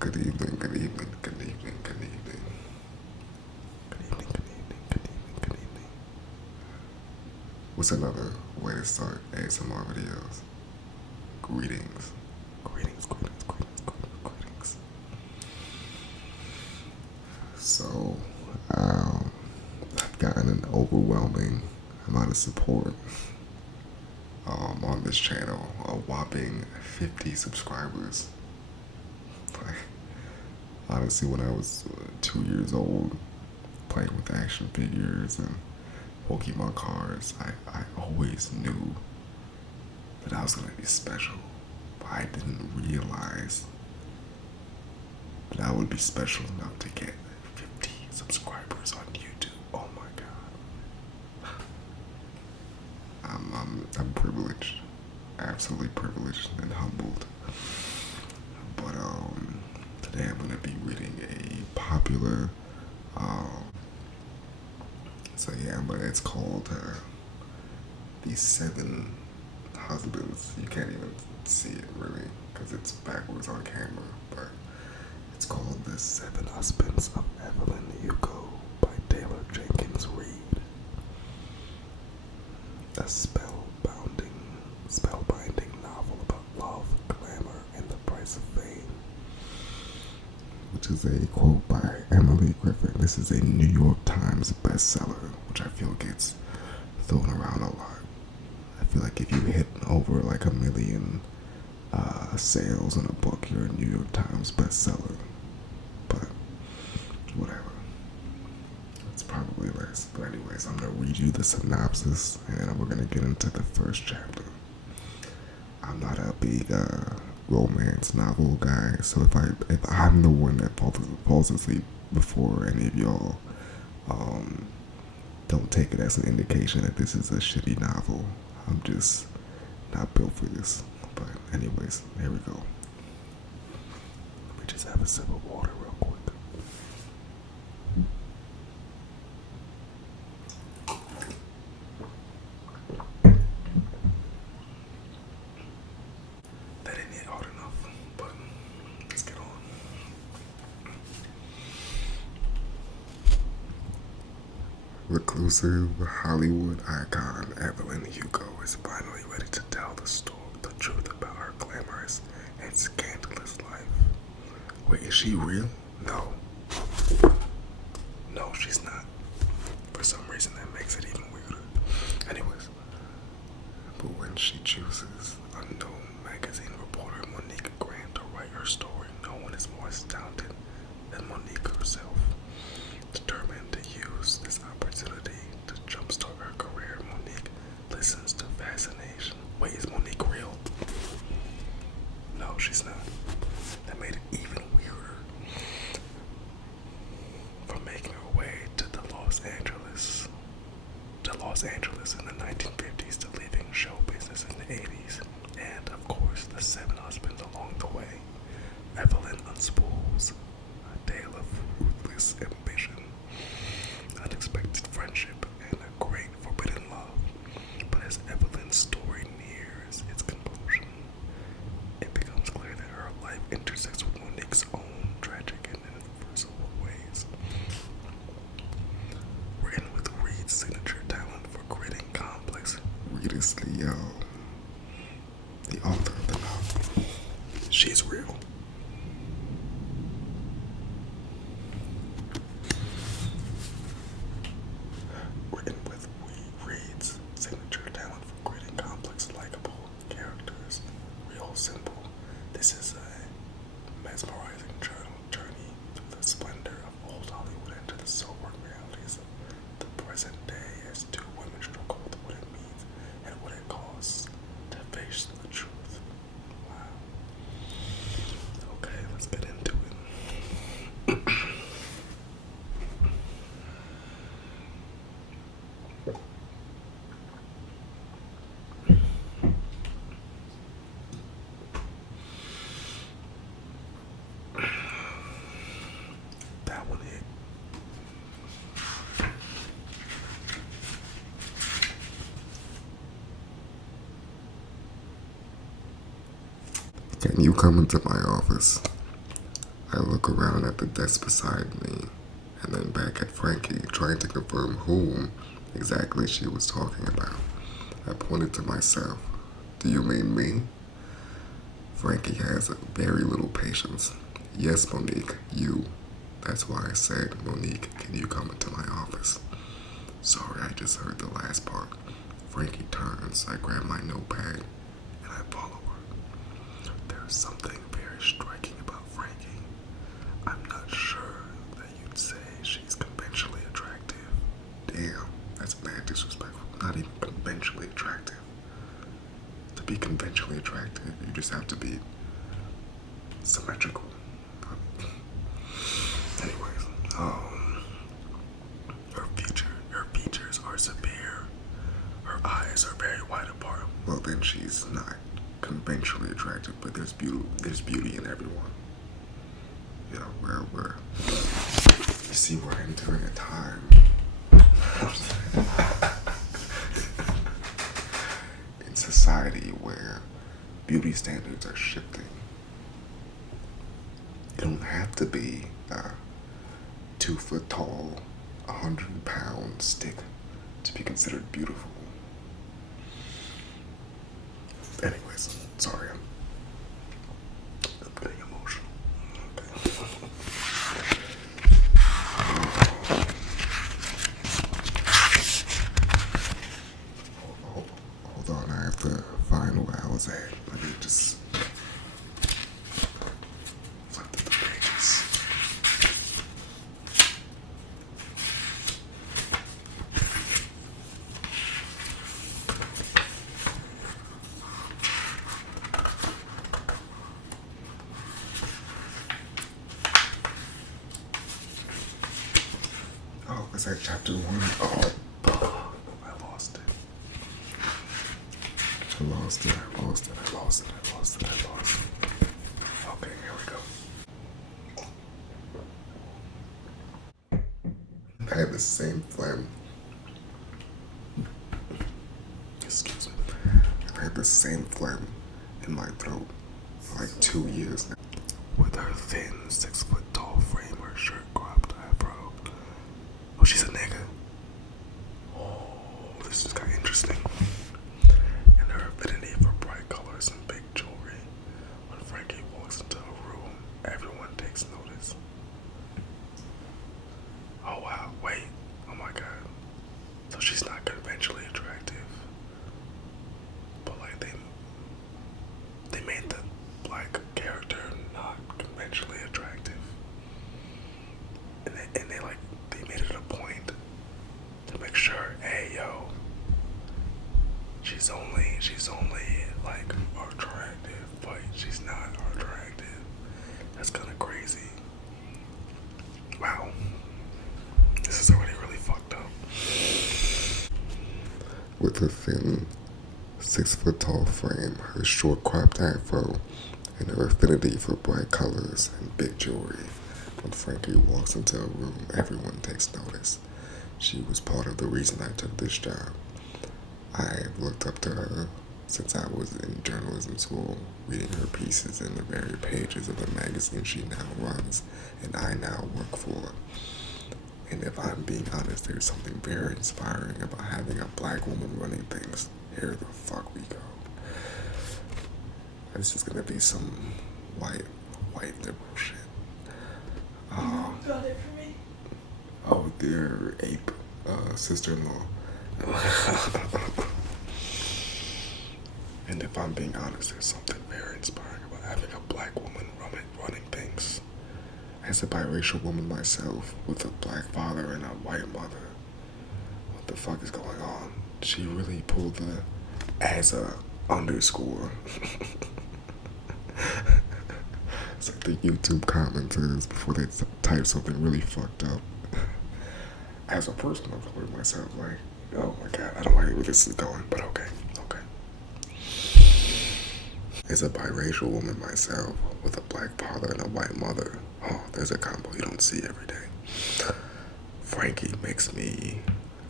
Good evening, good evening, good evening, good evening. Good evening, good evening, good evening, good evening. What's another way to start ASMR videos? Greetings. Greetings, greetings, greetings, greetings, greetings. So, I've gotten an overwhelming amount of support on this channel, a whopping 50 subscribers. Like, honestly, when I was 2 years old, playing with action figures and Pokemon cards, I always knew that I was going to be special. But I didn't realize that I would be special enough to get 50 subscribers on YouTube. Oh my god. I'm privileged. Absolutely privileged and humbled. But today I'm going to be reading a popular but it's called The Seven Husbands. You can't even see it really because it's backwards on camera, but it's called The Seven Husbands of Evelyn Hugo by Taylor Jenkins Reid. A spellbinding novel about love, glamour, and the price of fame. Which is a quote by Emily Griffin. This is a New York Times bestseller, which I feel gets thrown around a lot. I feel like if you hit over like 1 million sales in a book, you're a New York Times bestseller. But whatever. It's probably less. But anyways, I'm gonna read you the synopsis and then we're gonna get into the first chapter. I'm not a big romance novel guy, so if I'm the one that falls asleep before any of y'all, don't take it as an indication that this is a shitty novel. I'm just not built for this. But anyways, here we go. Let me just have a sip of water real quick. That didn't hit hard enough, but let's get on. Reclusive Hollywood icon Evelyn Hugo is finally ready to tell the truth about her glamorous and scandalous life. Wait, is she real? No. No, she's not. For some reason that makes it even weirder. Anyways, but when she chooses unknown magazine reporter Monique Grant to write her story, no one is more astounded than Monique herself. Determined to use this opportunity to jumpstart her career, Monique listens to fascination. Wait, is Monique real? No, she's not. That made it even weirder. From making her way to Los Angeles in the 1950s to leaving show business in the 80s, and of course the seven husbands along the way, Evelyn unspools a tale of ruthless ambition, unexpected friendship, and a great forbidden love. But as Evelyn's story nears its conclusion, it becomes clear that her life intersects with Monique's own tragic and irreversible ways. We're in with Reid's signature talent for creating complex. Reid is the author of the novel. She's real. Written with Reid's signature talent for creating complex, likable characters. Real simple. This is a mesmerizing journey through the splendor of old Hollywood into the sobering realities of the present day as two women struggle with what it means and what it costs to face the truth. Wow. Okay, let's get into it. That one hit. Can you come into my office? I look around at the desk beside me and then back at Frankie, trying to confirm whom exactly she was talking about. I pointed to myself. Do you mean me? Frankie has very little patience. Yes, Monique, you. That's why I said, Monique, can you come into my office? Sorry, I just heard the last part. Frankie turns. I grab my notepad and I follow her. There's something very striking about Frankie. I'm not sure that you'd say she's conventionally attractive. Damn, that's mad disrespectful. Not even conventionally attractive. To be conventionally attractive, you just have to be symmetrical. Anyways, her features are severe. Her eyes are very wide apart. Well, then she's not conventionally attractive, but there's beauty in everyone. You know, where you see, we're entering a time in society where beauty standards are shifting. You don't have to be 2 foot tall, 100-pound stick to be considered beautiful. Anyways, sorry, I'm getting emotional. Hold on, I have to find where I was at. Let me just flip through the pages. Oh, is that chapter 1? Oh, I lost it. I lost it. Okay, here we go. I had the same phlegm. Excuse me. I've had the same phlegm in my throat for like 2 years now. With her thin, 6 foot tall frame, her shirt cropped afro. Oh, she's a nigga. Oh, this just got interesting. And her affinity for bright colors and big jewelry. When Frankie walks into a room, everyone takes notice. Oh wow, wait. Oh my god. So she's not conventionally attractive. But like they made the black character not conventionally attractive. And they made it a point to make sure, hey yo, she's only like attractive, but she's not attractive. That's kinda crazy. Wow. This is already really fucked up. With her thin, 6 foot tall frame, her short cropped afro, and her affinity for bright colors and big jewelry. When Frankie walks into a room, everyone takes notice. She was part of the reason I took this job. I've looked up to her since I was in journalism school, reading her pieces in the very pages of the magazine she now runs and I now work for. And if I'm being honest, there's something very inspiring about having a black woman running things. Here the fuck we go. This is gonna be some white liberal shit. Got it for me. Oh, dear ape sister-in-law. And if I'm being honest, there's something very inspiring about having a black woman running things. As a biracial woman myself, with a black father and a white mother, what the fuck is going on? She really pulled the as a underscore. It's like the YouTube commenters before they type something really fucked up. As a person of color myself, like, oh my god, I don't like where this is going, but okay. As a biracial woman myself, with a black father and a white mother, oh, there's a combo you don't see every day. Frankie makes me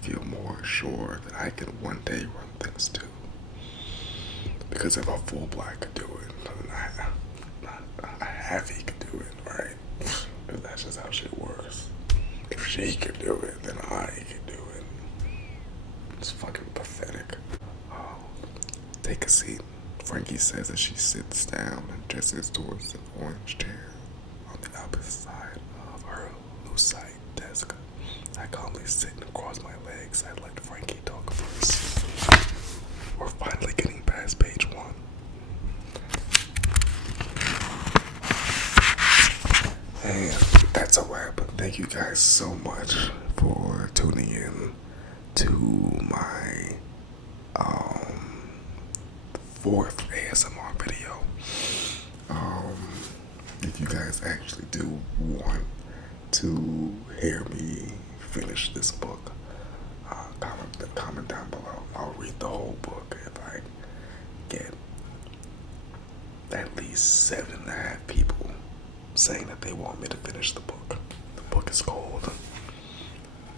feel more sure that I can one day run things too. Because if a full black could do it, a halfie could do it, right? it than I can do it. It's fucking pathetic. Oh, take a seat. Frankie says as she sits down and gestures towards an orange chair on the opposite side of her lucite desk. I calmly sit and cross my legs. I let Frankie talk first. We're finally getting past page 1. And that's a wrap. Thank you guys so much for tuning in to my 4th ASMR video. If you guys actually do want to hear me finish this book, comment down below. I'll read the whole book if I get at least 7.5 people saying that they want me to finish the book. The book is called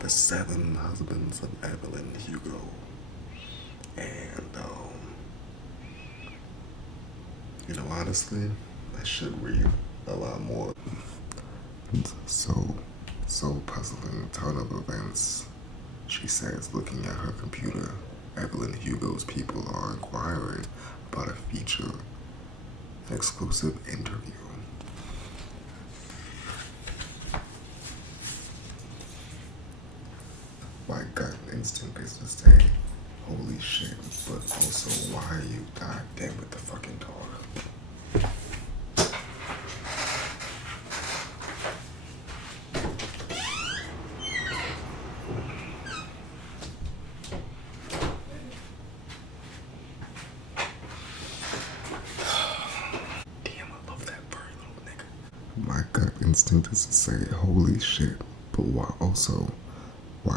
The 7 Husbands of Evelyn Hugo. And, honestly, I should read a lot more. So puzzling turn of events. She says, looking at her computer, Evelyn Hugo's people are inquiring about a feature, an exclusive interview. My gut instinct is to say, holy shit, but also, why are you goddamn with the fucking dog? My gut instinct is to say, holy shit, but why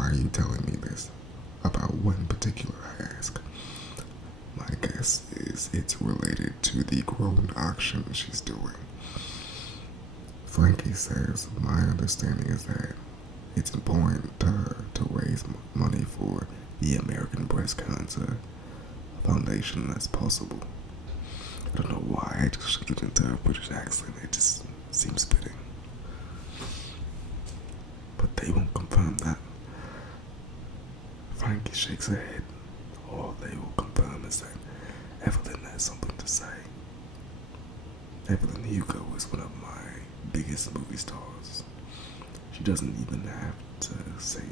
are you telling me this? About what in particular, I ask. My guess is it's related to the growing auction she's doing. Frankie says, my understanding is that it's important to her to raise money for the American Breast Cancer Foundation as possible. I don't know why I just get into a British accent. It just seems fitting. But they won't confirm that. Frankie shakes her head. All they will confirm is that Evelyn has something to say. Evelyn Hugo is one of my biggest movie stars. She doesn't even have to say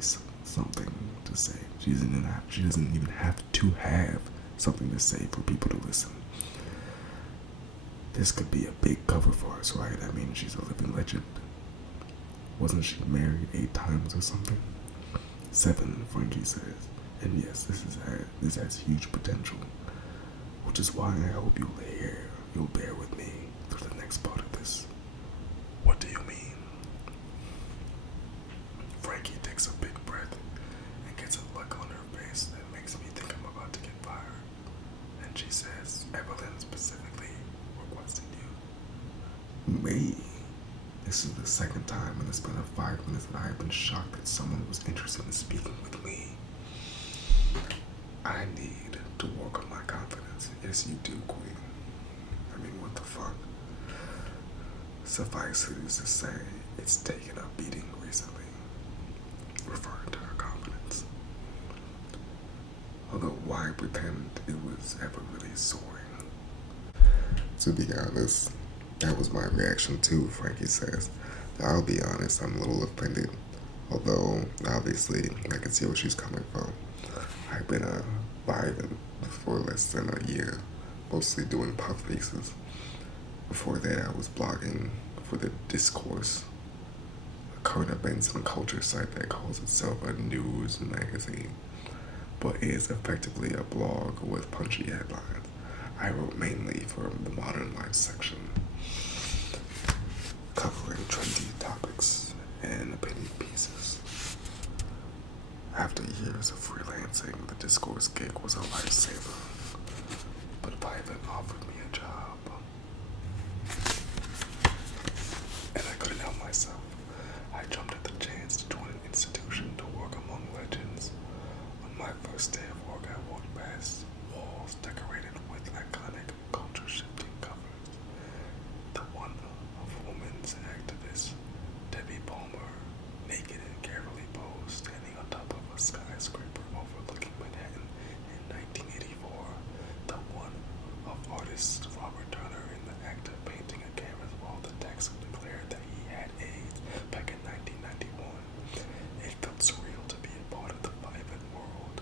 something to say. She doesn't even have to have something to say for people to listen. This could be a big cover for us, right? I mean, she's a living legend. Wasn't she married 8 times or something? 7, Frankie says. And yes, this has huge potential. Which is why I hope you'll bear with me through the next part of this. What do you mean? Frankie takes a big breath and gets a look on her face that makes me think I'm about to get fired. And she says, Evelyn specifically requested you. Me? This is the second time in the span of 5 minutes that I have been shocked that someone was interested in speaking with me. I need to work on my confidence. Yes, you do, Queen. I mean, what the fuck? Suffice it is to say, it's taken a beating recently, referring to her confidence. Although, why pretend it was ever really soaring? To be honest, that was my reaction too, Frankie says. I'll be honest, I'm a little offended. Although, obviously, I can see where she's coming from. I've been vibing for less than a year, mostly doing puff pieces. Before that, I was blogging for the Discourse, a current events and culture site that calls itself a news magazine, but is effectively a blog with punchy headlines. I wrote mainly for the Modern Life section, covering trendy topics and opinion pieces. After years of freelancing, the Discourse gig was a lifesaver, but Vivint offered me a job, and I couldn't help myself. I jumped at the chance to join an institution to work among legends. On my first day of work, I walked past walls decorated with iconic culture-shifting covers. The one of women's activist Debbie Palmer, naked and carefully posed standing on top of a skyscraper overlooking Manhattan in 1984. The one of artist Robert Turner in the act of painting a canvas wall. The text declared that he had AIDS back in 1991. It felt surreal to be a part of the vibrant world.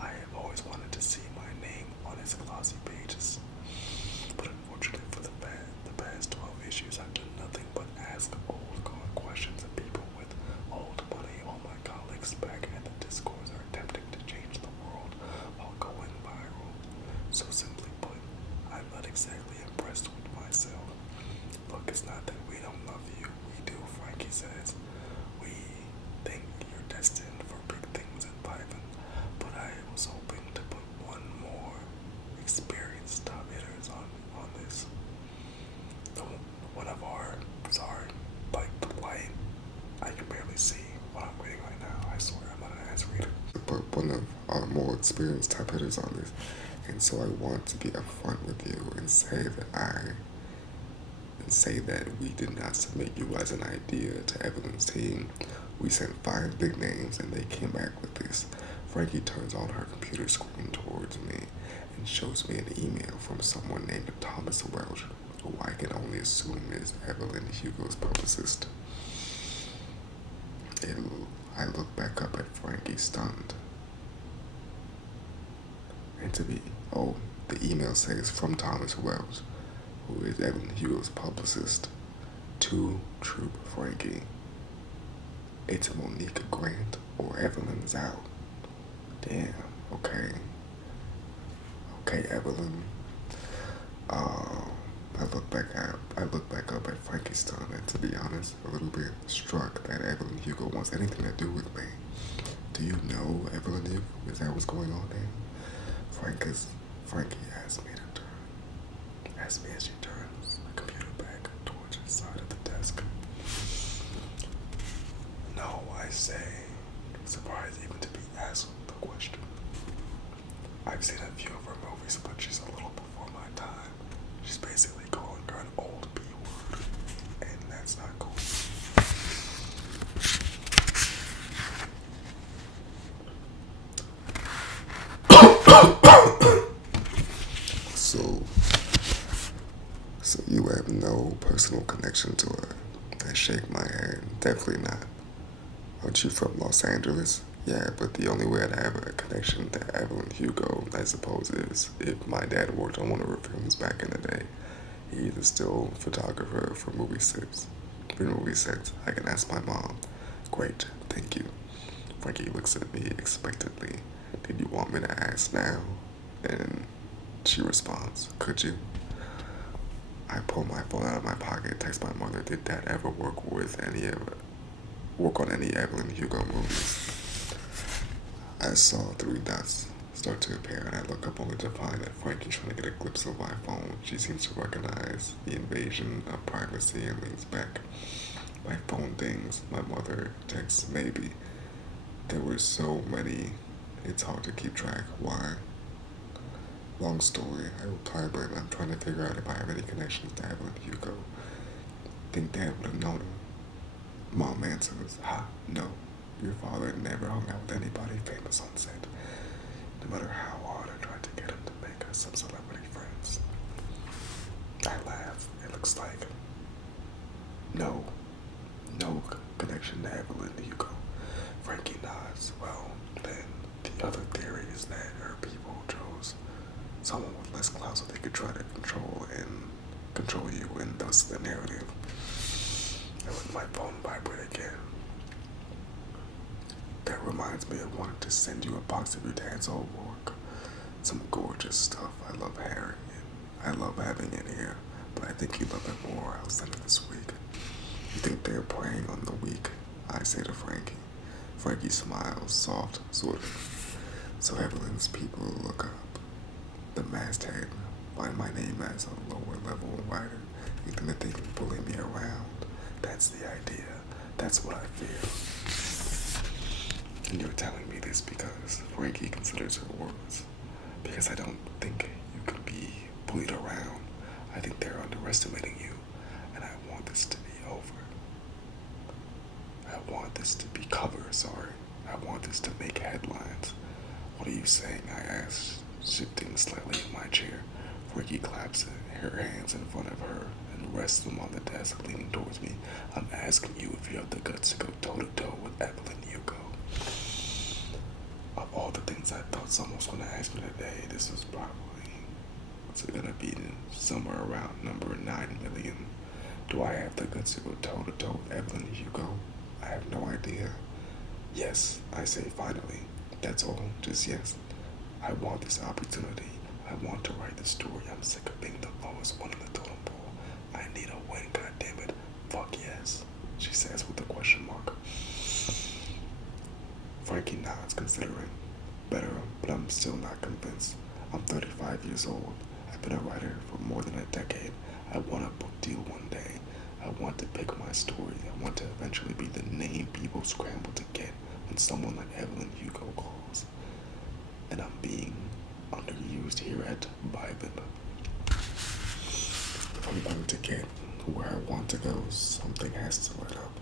I have always wanted to see my name on its glossy pages. But unfortunately for the past 12 issues, I've done nothing but ask old questions of people with old money. All my colleagues back at the Discords are attempting to change the world while going viral. So simply put, I'm not exactly impressed with myself. Look, it's not that we don't love you. We do, Frankie says. We think you're destined for big things in Python, but I was hoping to put one more experienced top hitters on this. One of our, sorry, like the light, I can barely see what I'm reading right now. I swear I'm not an ass reader. But one of our more experienced top hitters on this, and so I want to be upfront with you and say that we did not submit you as an idea to Evelyn's team. We sent 5 big names and they came back with this. Frankie turns on her computer screen towards me and shows me an email from someone named Thomas Welch, who I can only assume is Evelyn Hugo's publicist. I look back up at Frankie stunned. And the email says from Thomas Welch, who is Evelyn Hugo's publicist, to Troop Frankie. It's Monica Grant or Evelyn's out. Damn, okay. Okay, Evelyn. I look back up at Frankie's son, and to be honest, a little bit struck that Evelyn Hugo wants anything to do with me. Do you know Evelyn Hugo? Is that what's going on there? Frankie asked me as she turns the computer back towards his side of the desk. No, I say, surprised even to be asked the question. I've seen a few of her movies, but she's a little before my time. She's basically calling her an old B word, and that's not cool. So you have no personal connection to her? I shake my head. Definitely not. Aren't you from Los Angeles? Yeah, but the only way I'd have a connection to Evelyn Hugo, I suppose, is if my dad worked on one of her films back in the day. He's a still photographer for movie sets. I can ask my mom. Great, thank you. Frankie looks at me expectantly. Did you want me to ask now? And she responds, could you? I pull my phone out of my pocket, text my mother, did Dad ever work on any Evelyn Hugo movies? I saw 3 dots start to appear, and I look up only to find that Frankie's trying to get a glimpse of my phone. She seems to recognize the invasion of privacy and leans back. My phone dings. My mother texts, maybe. There were so many, it's hard to keep track. Why? Long story. I reply, but I'm trying to figure out if I have any connections to Evelyn Hugo. Think Dad would have known her. Mom answers, no. Your father never hung out with anybody famous on set. No matter how hard I tried to get him to make us some celebrity friends. I laugh. It looks like no connection to Evelyn Hugo. Frankie nods. Well, then the other theory is that her people chose someone with less clout so they could try to control you, and thus the narrative. I let my phone vibrate again. That reminds me, I wanted to send you a box of your dad's old work. Some gorgeous stuff. I love Harry. I love having it here, but I think you love it more. I'll send it this week. You think they're preying on the weak? I say to Frankie. Frankie smiles, soft, sort of. So Evelyn's people look up the masthead, find my name as a lower level writer, thinking that they can bully me around. That's the idea. That's what I feel. And you're telling me this because Frankie considers her words. Because I don't think you can be bullied around. I think they're underestimating you. And I want this to be over. I want this to be covered, sorry. I want this to make headlines. What are you saying? I asked, shifting slightly in my chair. Ricky claps her hands in front of her and rests them on the desk, leaning towards me. I'm asking you if you have the guts to go toe-to-toe with Evelyn Hugo. Of all the things I thought someone was going to ask me today, this was probably going to be somewhere around number 9 million. Do I have the guts to go toe-to-toe with Evelyn Hugo? I have no idea. Yes, I say finally. That's all, just yes. I want this opportunity. I want to write the story. I'm sick of being the lowest one in the totem pole. I need a win, goddammit. Fuck yes, she says with a question mark. Frankie nods, considering. Better, but I'm still not convinced. I'm 35 years old. I've been a writer for more than a decade. I want a book deal one day. I want to pick my story. I want to eventually be the name people scramble to get when someone like Evelyn Hugo calls. And I'm being underused here at Bible. If I'm going to get where I want to go, something has to let up.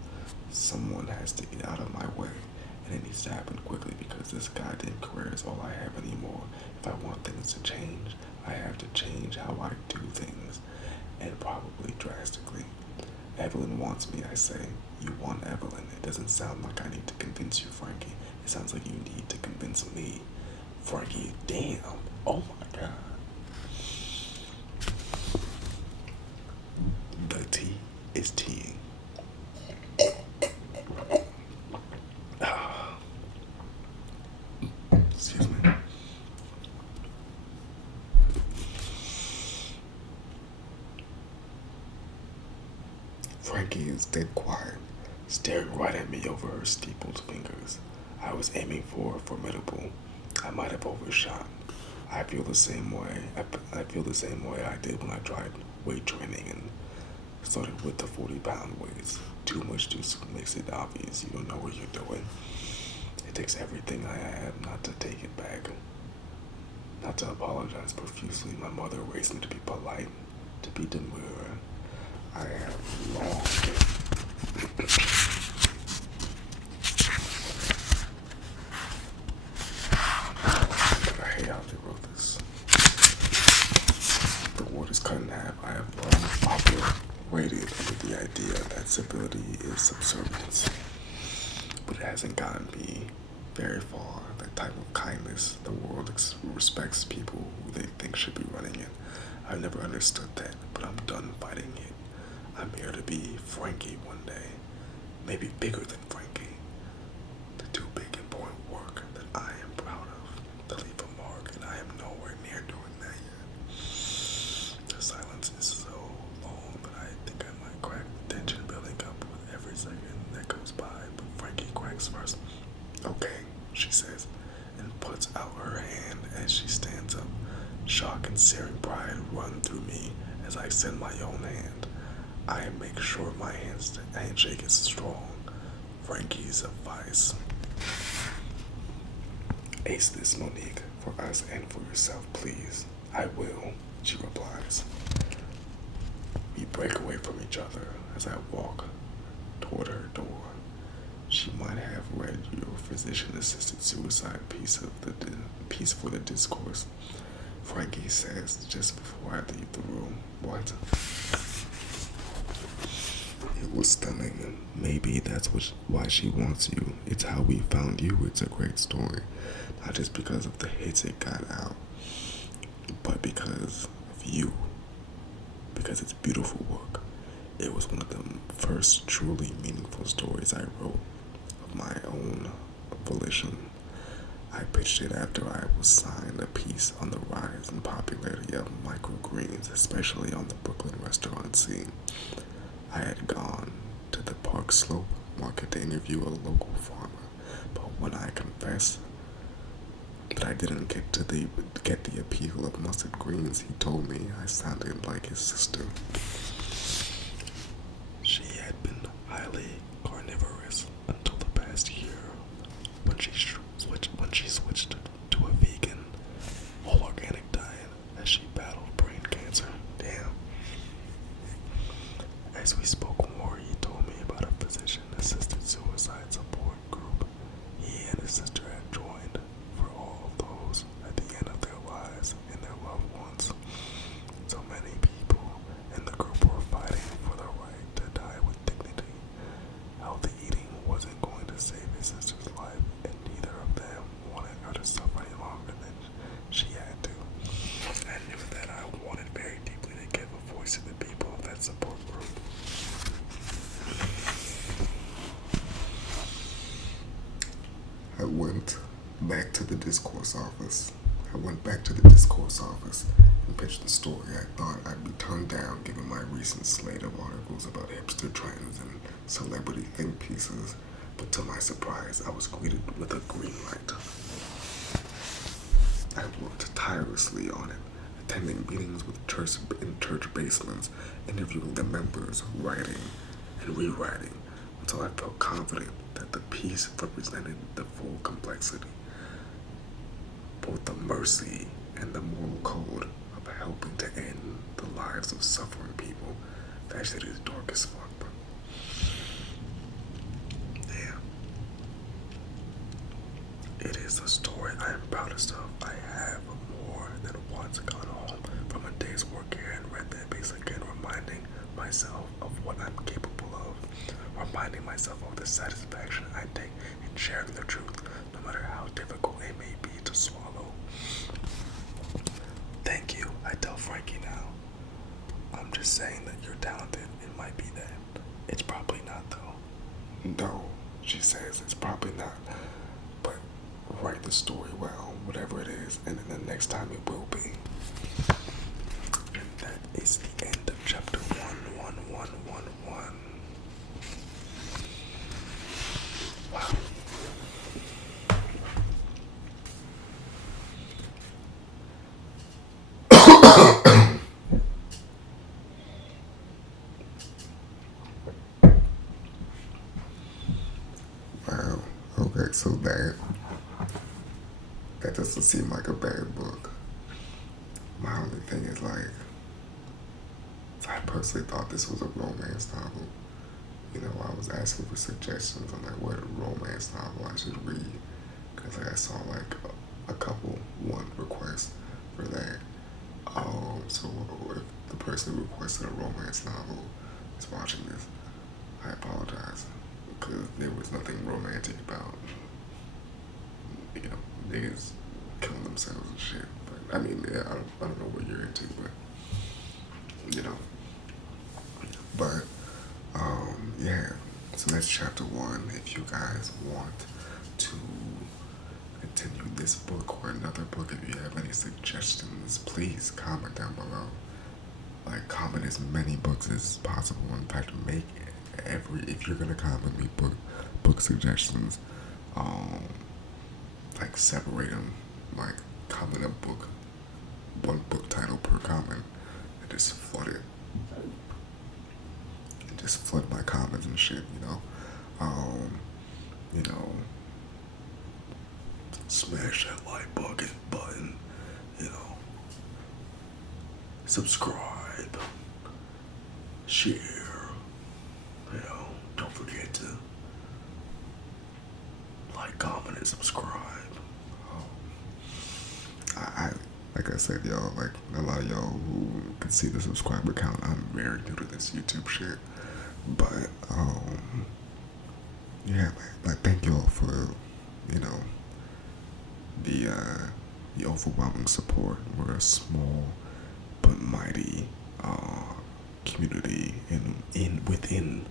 Someone has to get out of my way. And it needs to happen quickly because this goddamn career is all I have anymore. If I want things to change, I have to change how I do things. And probably drastically. Evelyn wants me, I say. You want Evelyn. It doesn't sound like I need to convince you, Frankie. It sounds like you need to convince me. Frankie, damn. Oh my god. The tea is teeing. Excuse me. Frankie is dead quiet, staring right at me over her steepled fingers. I was aiming for formidable. I might have overshot. I feel the same way. I feel the same way I did when I tried weight training and started with the 40-pound weights. Too much juice makes it obvious you don't know what you're doing. It takes everything I have not to take it back. Not to apologize profusely. My mother raised me to be polite, to be demure. I have long. I hate how they wrote this. The word is cut in half. I have long operated under the idea that civility is subservience, but it hasn't gotten me very far. That type of kindness, the world respects people who they think should be running it. I've never understood that, but I'm done fighting it. I'm here to be Frankie one day, maybe bigger than Frankie, to do big important work that I am proud of, to leave a mark, and I am nowhere near doing that yet. The silence is so long that I think I might crack, the tension building up with every second that goes by, but Frankie cracks first. Okay, she says, and puts out her hand as she stands up. Shock and searing pride run through me as I extend my own hand. I make sure my handshake is strong. Frankie's advice. Ace this, Monique, for us and for yourself, please. I will, she replies. We break away from each other as I walk toward her door. She might have read your physician-assisted suicide piece for the discourse. Frankie says just before I leave the room. What? It was stunning. Maybe that's why she wants you. It's how we found you. It's a great story. Not just because of the hits it got out, but because of you. Because it's beautiful work. It was one of the first truly meaningful stories I wrote of my own volition. I pitched it after I was signed a piece on the rise and popularity of microgreens, especially on the Brooklyn restaurant scene. I had gone to the Park Slope market to interview a local farmer, but when I confessed that I didn't get the appeal of mustard greens, he told me I sounded like his sister. She had been highly carnivorous until the past year, when she switched to a vegan, all organic diet as she battled brain cancer. Damn. As we spoke more, he told me about a physician-assisted suicide support group he and his back to the discourse office. I went back to the discourse office and pitched the story. I thought I'd be turned down given my recent slate of articles about hipster trends and celebrity think pieces, but to my surprise, I was greeted with a green light. I worked tirelessly on it, attending meetings with in church basements, interviewing the members, writing and rewriting until I felt confident that the piece represented the full complexity, both the mercy and the moral code of helping to end the lives of suffering people. That shit is dark as fuck, bro. Yeah. It is a story I am proudest of. I have more than once gone home from a day's work here and read that piece again, reminding myself of what I'm capable of, reminding myself of the satisfaction I take in sharing the truth, no matter how difficult it may be to swallow. Thank you, I tell Frankie now. I'm just saying that you're talented. It might be that. It's probably not, though. No, she says, it's probably not. But write the story well, whatever it is, and then the next time it will be. And that is the end of chapter 11111. Wow. Wow. Okay, so that doesn't seem like a bad book. My only thing is like, I personally thought this was a romance novel. You know, I was asking for suggestions on like what romance novel I should read, because like I saw like a couple one requests for that. So if the person who requested a romance novel is watching this, I apologize, because there was nothing romantic about, you know, niggas killing themselves and shit. But I mean, yeah, I don't know what you're into, but you know, but yeah. So that's chapter 1. If you guys want to continue this book or another book, if you have any suggestions, please comment down below. Like, comment as many books as possible. In fact, make if you're gonna comment me book suggestions, like separate them. Like, comment a book, one book title per comment, and just flood it. And just flood my comments and shit, you know. You know, smash that like button, you know, subscribe, share, you know, don't forget to like, comment, and subscribe. I like I said, y'all, like a lot of y'all who can see the subscriber count, I'm very new to this YouTube shit, but yeah, like thank y'all for, you know, the overwhelming support. We're a small but mighty community within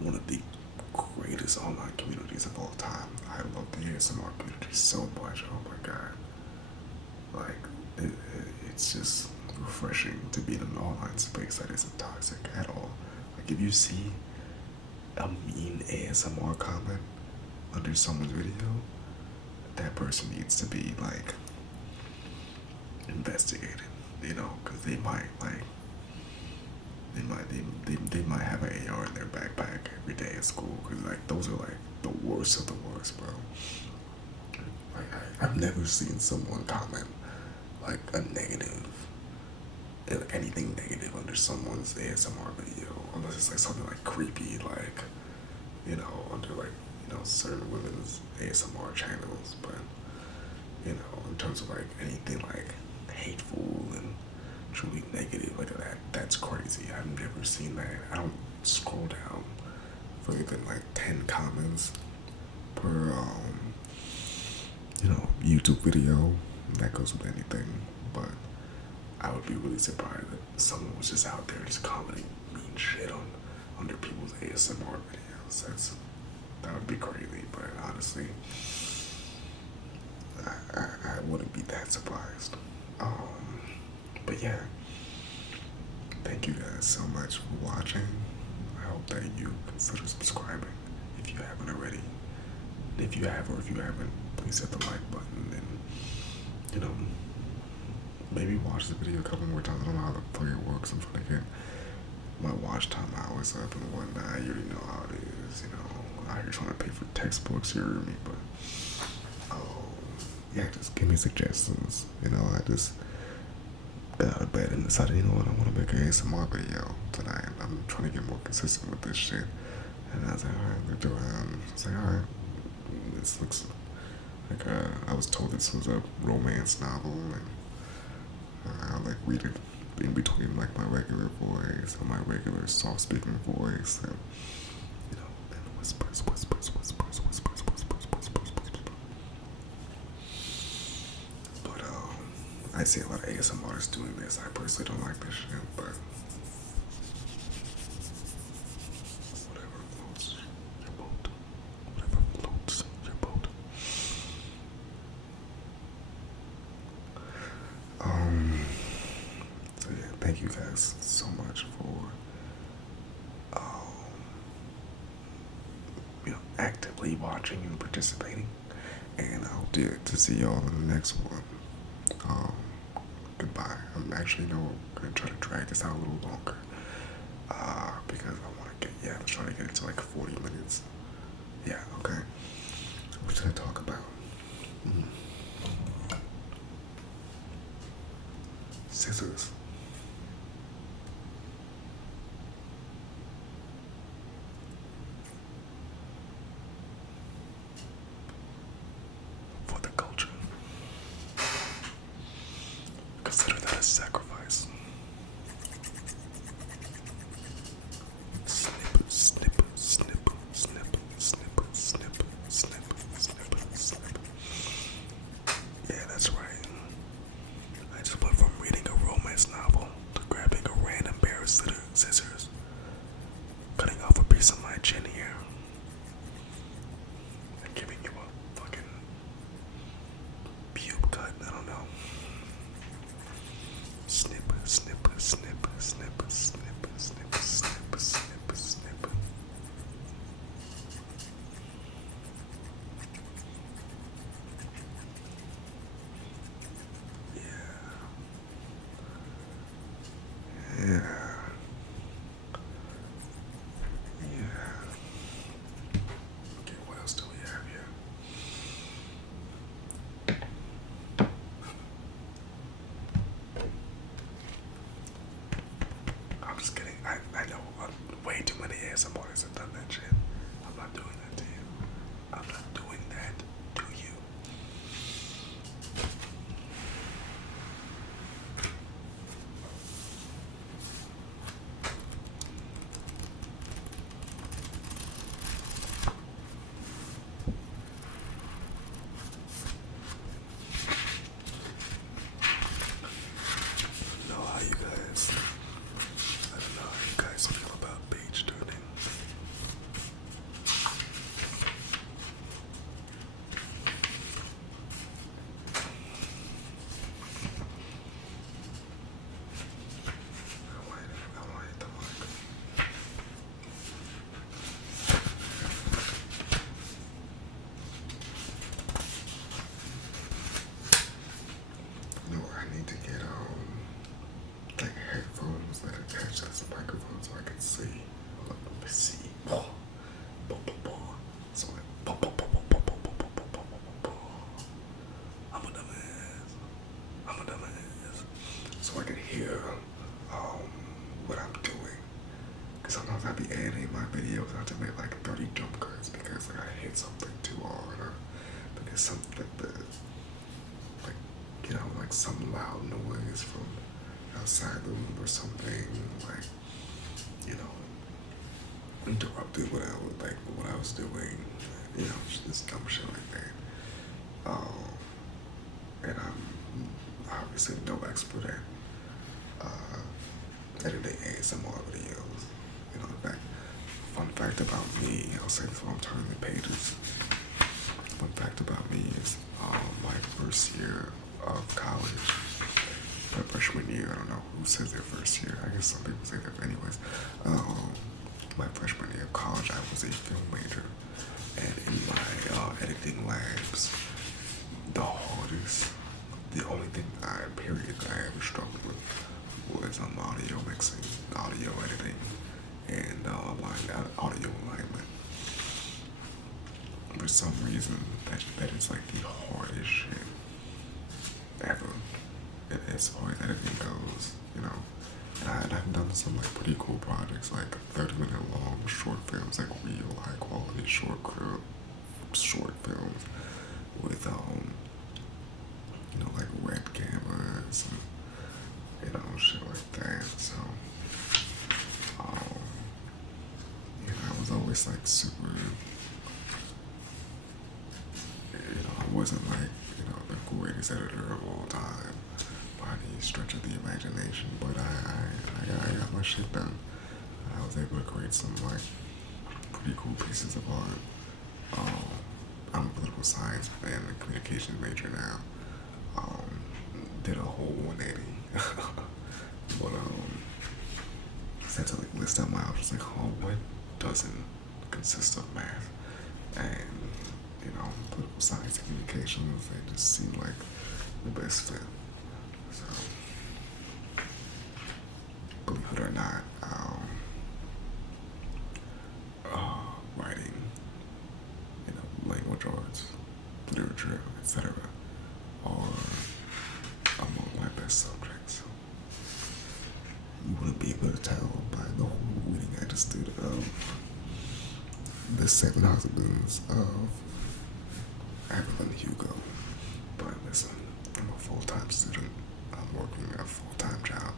one of the greatest online communities of all time. I love the ASMR community so much. Oh my god, like it's just refreshing to be in an online space that isn't toxic at all. Like, if you see a mean ASMR comment under someone's video, that person needs to be like investigated, you know, because they might have an AR in their backpack every day at school, because like those are like the worst of the worst, bro. Like, I've never seen someone comment like a negative, anything negative under someone's ASMR video, unless it's like something like creepy, like, you know, under like, you know, certain women's ASMR channels. But, you know, in terms of like anything like hateful and truly negative like that's crazy. I've never seen that. I don't scroll down further than like 10 comments per you know, YouTube video. That goes with anything, but I would be really surprised if someone was just out there just commenting mean shit under people's ASMR videos. That would be crazy. But honestly, I wouldn't be that surprised. But yeah, thank you guys so much for watching. I hope that you consider subscribing if you haven't already. If you have or if you haven't, please hit the like button and, you know, maybe watch the video a couple more times. I don't know how the fuck it works. I'm trying to get my watch time hours up and whatnot. You already know how it is, you know. Out here trying to pay for textbooks, you hear me? But, yeah, just give me suggestions. You know, I just got out of bed and decided, you know what, I want to make an ASMR video tonight. I'm trying to get more consistent with this shit. And I was like, alright, let's do it. I was like, alright, this looks like I was told this was a romance novel, and I like read it in between like my regular voice or my regular soft speaking voice, and you know, then whispers. But I see a lot of ASMR artists doing this. I personally don't like this shit, but whatever floats your boat. Whatever floats your boat. So yeah, thank you guys so much for actively watching and participating. And I hope to see y'all in the next one. Goodbye. I'm actually gonna try to drag this out a little longer. Because I wanna let's try to get it to like 40 minutes. Yeah, okay. What should I talk about? Scissors. For the culture. Consider that a sacrifice. Snip, snip, snip, snip, snip, snip, snip, snip, snip. Yeah, that's right. I just went from reading a romance novel to grabbing a random pair of scissors, cutting off a piece of my chin here, and giving you a fucking pube cut. I don't know. Snip, snip, snip, snip, snip, snip, snip, snip, snip. Yeah. Okay, what else do we have here? I'm just kidding. I know way too many ASMR artists have done that shit. I'm not doing that to you. I'm not doing that to you. I don't know how you guys feel about page turning. I want to hit the mic. You know what I need to get like headphones that attach to this microphone so I can see. Let me see. So like, I'm a dumbass. I'm a dumbass. So I can hear what I'm doing. Cause sometimes I be editing my videos. I have to make like 30 jump cuts because like I hit something too hard, or because something like you know, like some loud noise from outside the room or something, like, you know, interrupted what I was doing, you know, just dumb shit like that. And I'm obviously no expert at editing ASMR videos. You know, in fact, fun fact about me, I'll say this while I'm turning the pages. fun fact about me is my first year of college, my freshman year, I don't know who says their first year. I guess some people say that, but anyways. My freshman year of college, I was a film major, and in my editing labs, the only thing period that I ever struggled with was audio mixing, audio editing, and audio alignment. For some reason, that is like the hardest shit ever, as far as editing goes, you know. And I've done some like pretty cool projects, like 30-minute long short films, like real high quality short films with like red cameras and shit like that. So I was always like super, I wasn't like the greatest editor of all time by any stretch of the imagination, but I got my shit done. I was able to create some like pretty cool pieces of art. I'm a political science and a communications major now. Did a whole 180. But had to like list out my options, like, what doesn't consist of math? And political science and communications, they just seem like the best fit. So believe it or not, writing, language arts, literature, etc. are among my best subjects. You wouldn't be able to tell by the whole reading I just did of The Seven Husbands of Evelyn Hugo. But listen, I'm a full-time student. I'm working a full-time job.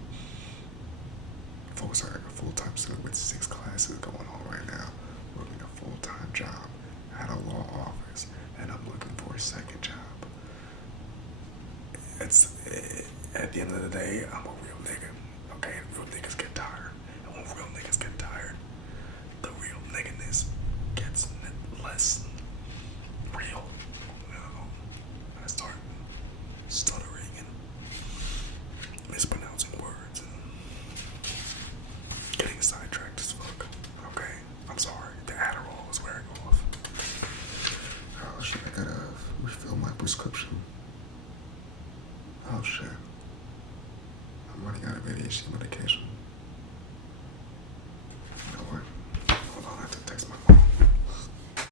A full-time student with 6 classes going on right now. Working a full-time job at a law office, and I'm looking for a second job. At the end of the day, I'm a real nigga. Okay, real niggas get tired. And when real niggas get tired, the real nigginess gets less real. I start stuttering and mispronouncing words and getting sidetracked as fuck. Okay, I'm sorry. The Adderall is wearing off. Oh shit, I gotta refill my prescription. Oh shit. I'm running out of ADHD medication.